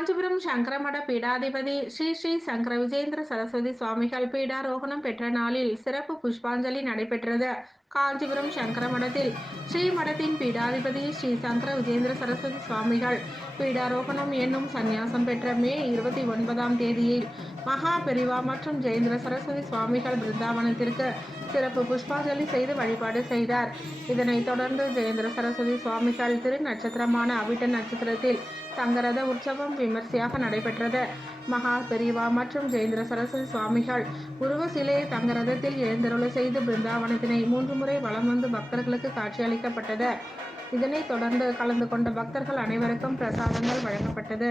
காஞ்சிபுரம் சங்கரமட பீடாதிபதி ஸ்ரீ ஸ்ரீ சங்கர விஜேந்திர சரஸ்வதி சுவாமிகள் பீடாரோகணம் பெற்ற நாளில் சிறப்பு புஷ்பாஞ்சலி நடைபெற்றது. காஞ்சிபுரம் சங்கரமடத்தில் ஸ்ரீமடத்தின் பீடாதிபதி ஸ்ரீ சங்கர விஜேந்திர சரஸ்வதி சுவாமிகள் பீடாரோகணம் என்னும் சந்நியாசம் பெற்ற மே 29ஆம் தேதியில் மகா பெரிவா மற்றும் ஜெயேந்திர சரஸ்வதி சுவாமிகள் பிருந்தாவனத்திற்கு சிறப்பு புஷ்பாஞ்சலி செய்து வழிபாடு செய்தார். இதனைத் தொடர்ந்து ஜெயேந்திர சரஸ்வதி சுவாமிகள் திரு நட்சத்திரமான அவிட்ட நட்சத்திரத்தில் தங்கரத உற்சவம் விமர்சையாக நடைபெற்றது. மகா பெரிவா மற்றும் ஜெயேந்திர சரஸ்வதி சுவாமிகள் உருவ சிலையை தங்கரதத்தில் எழுந்தருள செய்து பிருந்தாவனத்தினை 3 முறை வலம் வந்து பக்தர்களுக்கு காட்சியளிக்கப்பட்டது. இதனைத் தொடர்ந்து கலந்து கொண்ட பக்தர்கள் அனைவருக்கும் பிரசாதங்கள் வழங்கப்பட்டது.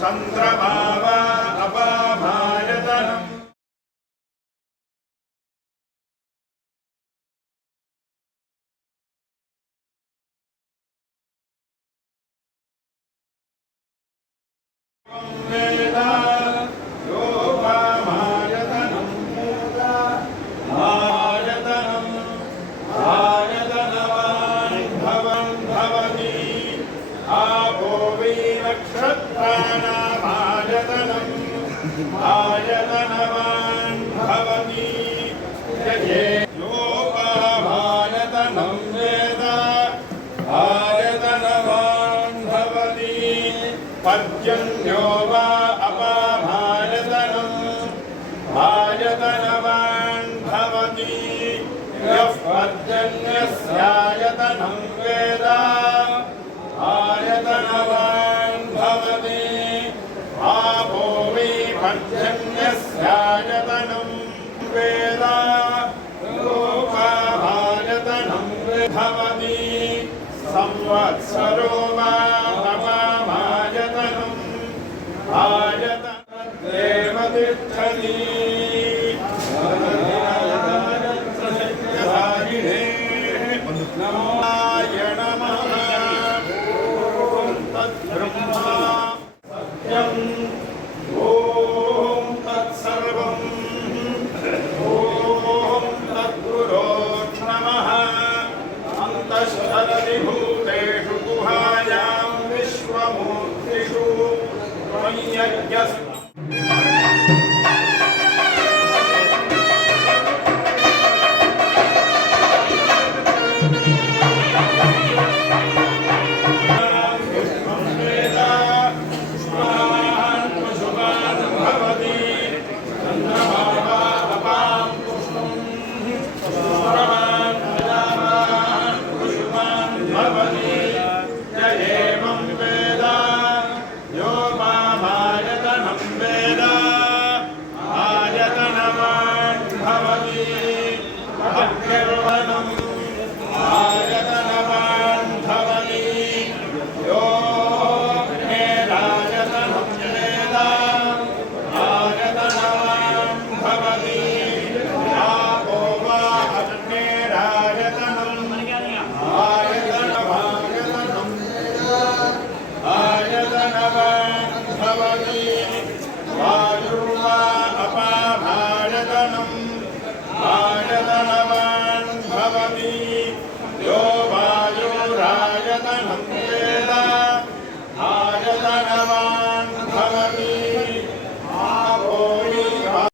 चंद्रभावा अपाभारतनम् वेदा योपाभारतनम् वेदा भारतनम् भारतनवान् भवन् भवति आपो वै नक्षत्राणाम् भारतनवान् भवति यये योपाभारतनं वेद भारतनवान् भवति पर्जन्यो वा अपाभारतनं भारतनवान् भवति यः पर्जन्यस्यायतनं वेद भारतनवान् भवति आपो वै पर्जन्यस्यायतनं वेद योपाभारतनं भवति संवत्सरो वा अपाभारतनं भारतनदेव तिष्ठति नमोय नमः ॐ तद्ब्रह्मा सत्यम् ॐ तत्सर्वम् ॐ तद्गुरो नमः अन्तःश्चरति भूतेषु गुहायां विश्वमूर्तिषु त्वय्यज्ञः वायुर्वा अपाभारतनम्